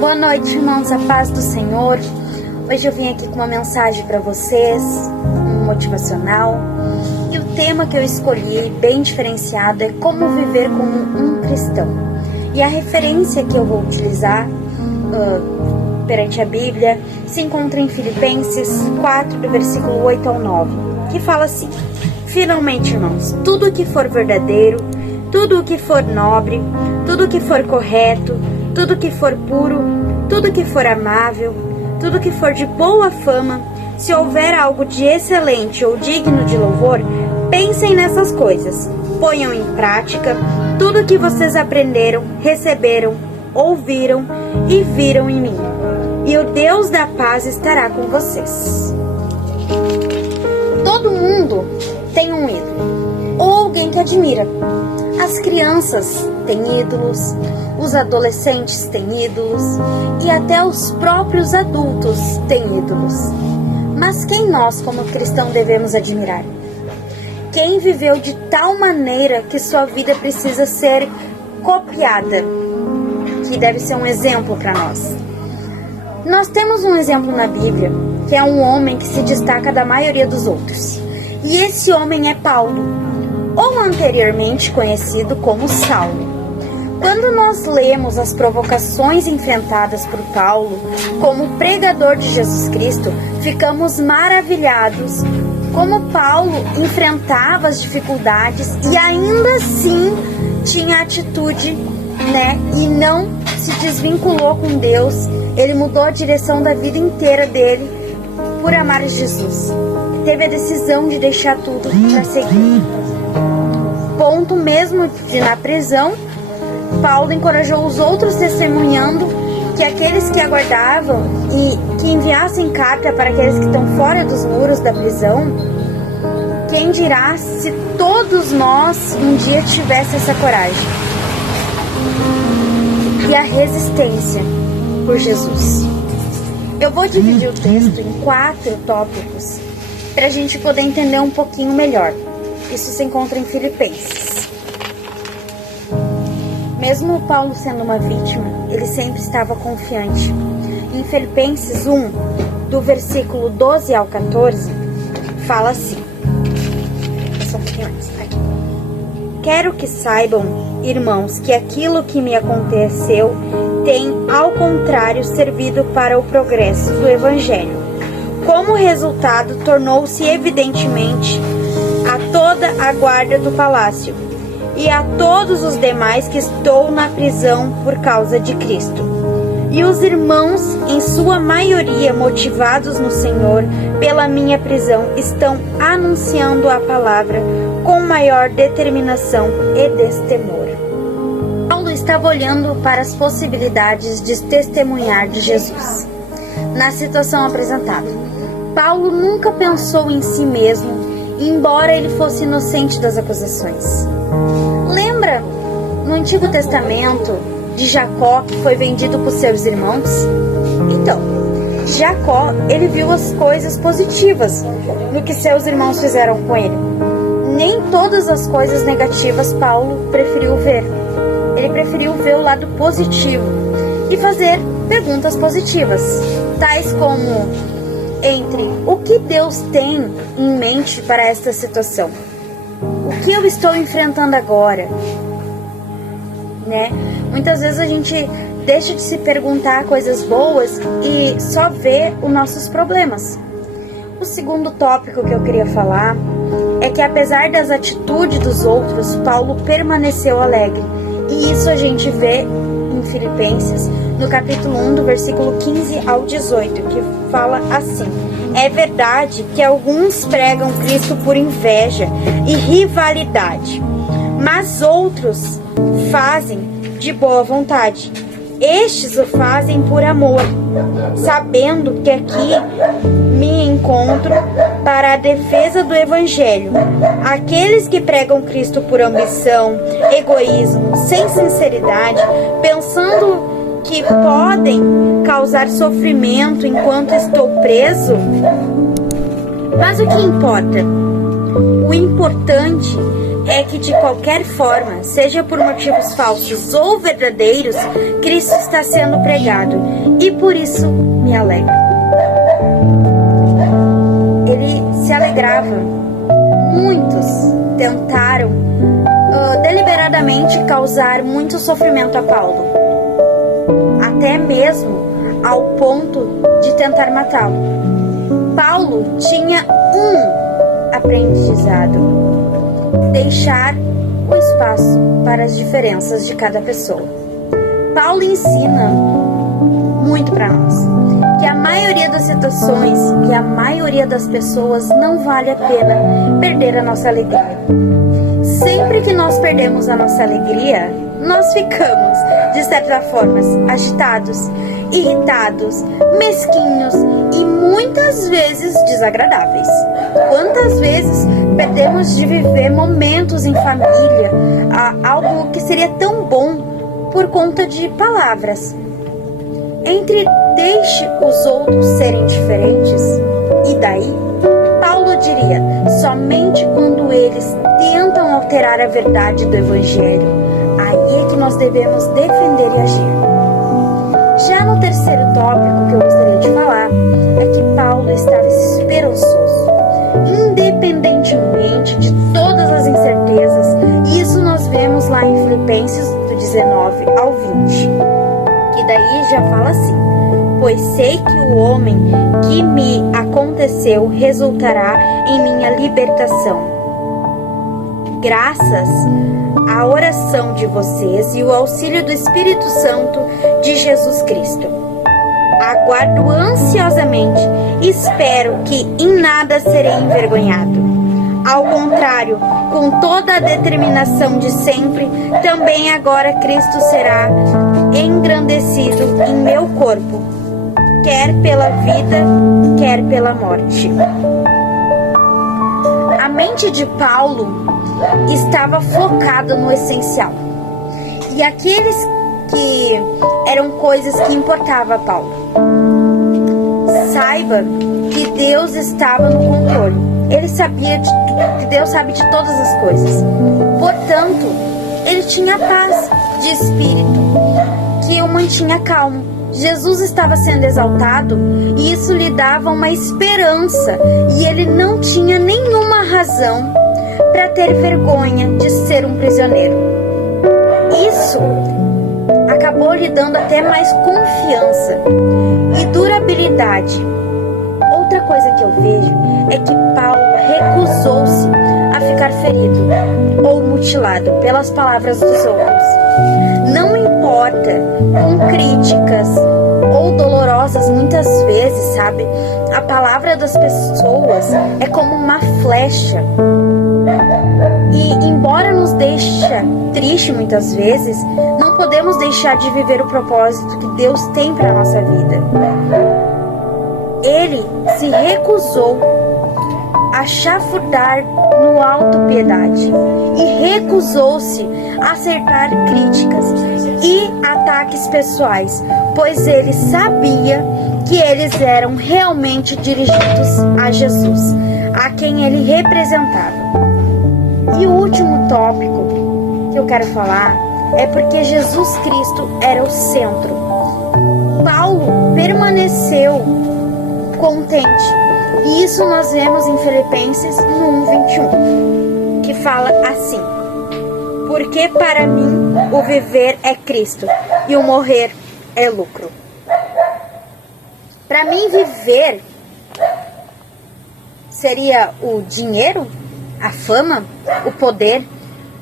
Boa noite, irmãos, a paz do Senhor. Hoje eu vim aqui com uma mensagem para vocês, um motivacional. E o tema que eu escolhi, bem diferenciado, é como viver como um cristão. E a referência que eu vou utilizar perante a Bíblia se encontra em Filipenses 4, do versículo 8 ao 9, que fala assim: finalmente, irmãos, tudo o que for verdadeiro, tudo o que for nobre, tudo o que for correto, tudo o que for puro, tudo o que for amável, tudo o que for de boa fama, se houver algo de excelente ou digno de louvor, pensem nessas coisas. Ponham em prática tudo o que vocês aprenderam, receberam, ouviram e viram em mim. E o Deus da paz estará com vocês. Todo mundo tem um ídolo, ou alguém que admira. As crianças têm ídolos, os adolescentes têm ídolos e até os próprios adultos têm ídolos. Mas quem nós, como cristãos, devemos admirar? Quem viveu de tal maneira que sua vida precisa ser copiada, que deve ser um exemplo para nós. Nós temos um exemplo na Bíblia, que é um homem que se destaca da maioria dos outros. E esse homem é Paulo, ou anteriormente conhecido como Saulo. Quando nós lemos as provocações enfrentadas por Paulo como pregador de Jesus Cristo, ficamos maravilhados como Paulo enfrentava as dificuldades e ainda assim tinha atitude, e não se desvinculou com Deus. Ele mudou a direção da vida inteira dele por amar Jesus. Teve a decisão de deixar tudo para seguir. Ponto mesmo de na prisão, Paulo encorajou os outros testemunhando que aqueles que aguardavam e que enviassem carta para aqueles que estão fora dos muros da prisão. Quem dirá se todos nós um dia tivesse essa coragem e a resistência por Jesus. Eu vou dividir o texto em 4 tópicos para a gente poder entender um pouquinho melhor. Isso se encontra em Filipenses. Mesmo Paulo sendo uma vítima, ele sempre estava confiante. Em Filipenses 1, do versículo 12 ao 14, fala assim. Só um pouquinho mais. Aqui. Quero que saibam, irmãos, que aquilo que me aconteceu tem, ao contrário, servido para o progresso do Evangelho. Como resultado, tornou-se evidentemente a toda a guarda do palácio e a todos os demais que estou na prisão por causa de Cristo. E os irmãos, em sua maioria motivados no Senhor pela minha prisão, estão anunciando a palavra com maior determinação e destemor. Paulo estava olhando para as possibilidades de testemunhar de Jesus na situação apresentada. Paulo nunca pensou em si mesmo, embora ele fosse inocente das acusações. Lembra no Antigo Testamento de Jacó, que foi vendido por seus irmãos? Então, Jacó, ele viu as coisas positivas no que seus irmãos fizeram com ele. Nem todas as coisas negativas Paulo preferiu ver. Ele preferiu ver o lado positivo e fazer perguntas positivas, tais como: entre o que Deus tem em mente para esta situação? O que eu estou enfrentando agora? Muitas vezes a gente deixa de se perguntar coisas boas e só vê os nossos problemas. O segundo tópico que eu queria falar é que, apesar das atitudes dos outros, Paulo permaneceu alegre. E isso a gente vê em Filipenses, no capítulo 1, do versículo 15 ao 18, que fala assim: é verdade que alguns pregam Cristo por inveja e rivalidade, mas outros fazem de boa vontade. Estes o fazem por amor, sabendo que aqui me encontro para a defesa do Evangelho. Aqueles que pregam Cristo por ambição, egoísmo, sem sinceridade, pensando que podem causar sofrimento enquanto estou preso. Mas o que importa? O importante é que de qualquer forma, seja por motivos falsos ou verdadeiros, Cristo está sendo pregado, e por isso me alegro. Ele se alegrava. Muitos tentaram deliberadamente causar muito sofrimento a Paulo, até mesmo ao ponto de tentar matá-lo. Paulo tinha um aprendizado: deixar o espaço para as diferenças de cada pessoa. Paulo ensina muito para nós que a maioria das situações e a maioria das pessoas não vale a pena perder a nossa alegria. Sempre que nós perdemos a nossa alegria, nós ficamos, de certa forma, agitados, irritados, mesquinhos e muitas vezes desagradáveis. Quantas vezes perdemos de viver momentos em família, algo que seria tão bom por conta de palavras? Entre deixe os outros serem diferentes e daí, Paulo diria, somente quando eles tentam alterar a verdade do Evangelho, aí é que nós devemos defender e agir. Já no terceiro tópico que eu gostaria de falar, é que Paulo estava esperançoso, independentemente de todas as incertezas, e isso nós vemos lá em Filipenses do 19 ao 20, que daí já fala assim: pois sei que o homem que me aconteceu resultará em minha libertação, graças à oração de vocês e o auxílio do Espírito Santo de Jesus Cristo. Aguardo ansiosamente e espero que em nada serei envergonhado. Ao contrário, com toda a determinação de sempre, também agora Cristo será engrandecido em meu corpo, quer pela vida, quer pela morte. A mente de Paulo estava focada no essencial. E aqueles que eram coisas que importavam a Paulo. Saiba que Deus estava no controle. Ele sabia que Deus sabe de todas as coisas. Portanto, ele tinha paz de espírito, que o mantinha calmo. Jesus estava sendo exaltado e isso lhe dava uma esperança, e ele não tinha nenhuma razão para ter vergonha de ser um prisioneiro. Isso acabou lhe dando até mais confiança e durabilidade. Outra coisa que eu vejo é que Paulo recusou-se a ficar ferido ou mutilado pelas palavras dos outros. Não importa com críticas ou dolorosas, muitas vezes, sabe? A palavra das pessoas é como uma flecha. E embora nos deixe triste muitas vezes, não podemos deixar de viver o propósito que Deus tem para a nossa vida. Ele se recusou a chafurdar no auto-piedade e recusou-se a aceitar críticas e ataques pessoais, pois ele sabia que eles eram realmente dirigidos a Jesus, a quem ele representava. E o último tópico que eu quero falar é porque Jesus Cristo era o centro. Paulo permaneceu contente. E isso nós vemos em Filipenses no 1:21, que fala assim: porque para mim o viver é Cristo e o morrer é lucro. Para mim viver seria o dinheiro, a fama, o poder,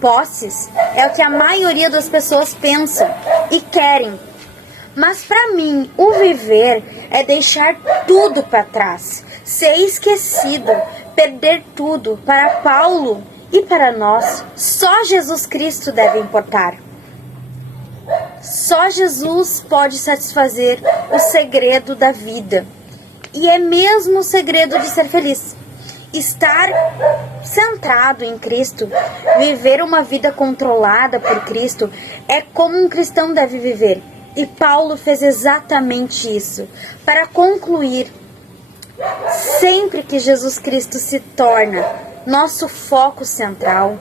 posses, é o que a maioria das pessoas pensam e querem. Mas para mim, o viver é deixar tudo para trás, ser esquecido, perder tudo. Para Paulo e para nós, só Jesus Cristo deve importar. Só Jesus pode satisfazer o segredo da vida. E é mesmo o segredo de ser feliz. Estar centrado em Cristo, viver uma vida controlada por Cristo, é como um cristão deve viver. E Paulo fez exatamente isso. Para concluir, sempre que Jesus Cristo se torna nosso foco central,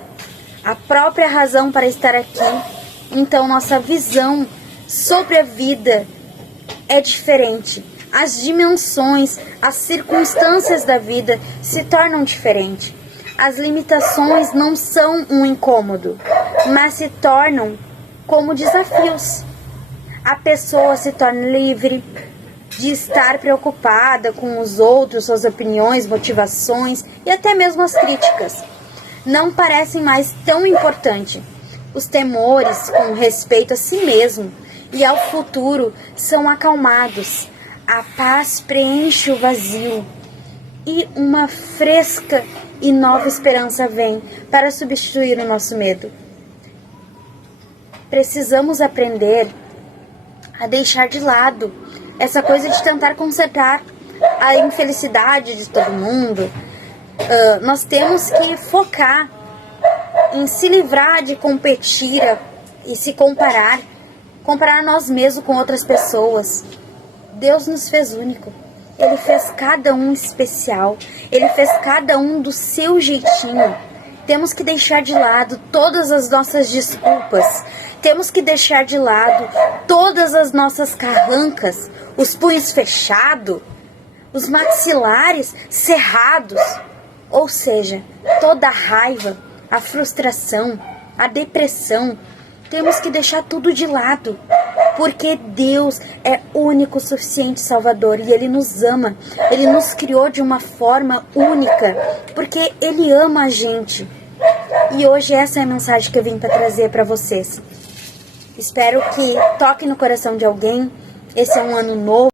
a própria razão para estar aqui. Então nossa visão sobre a vida é diferente. As dimensões, as circunstâncias da vida se tornam diferentes. As limitações não são um incômodo, mas se tornam como desafios. A pessoa se torna livre de estar preocupada com os outros, suas opiniões, motivações e até mesmo as críticas. Não parecem mais tão importantes. Os temores com respeito a si mesmo e ao futuro são acalmados. A paz preenche o vazio e uma fresca e nova esperança vem para substituir o nosso medo. Precisamos aprender a deixar de lado essa coisa de tentar consertar a infelicidade de todo mundo. Nós temos que focar em se livrar de competir e se comparar nós mesmos com outras pessoas. Deus nos fez único. Ele fez cada um especial. Ele fez cada um do seu jeitinho. Temos que deixar de lado todas as nossas desculpas. Temos que deixar de lado todas as nossas carrancas, os punhos fechados, os maxilares cerrados. Ou seja, toda a raiva, a frustração, a depressão. Temos que deixar tudo de lado, porque Deus é único, suficiente Salvador, e Ele nos ama. Ele nos criou de uma forma única, porque Ele ama a gente. E hoje essa é a mensagem que eu vim para trazer para vocês. Espero que toque no coração de alguém. Esse é um ano novo.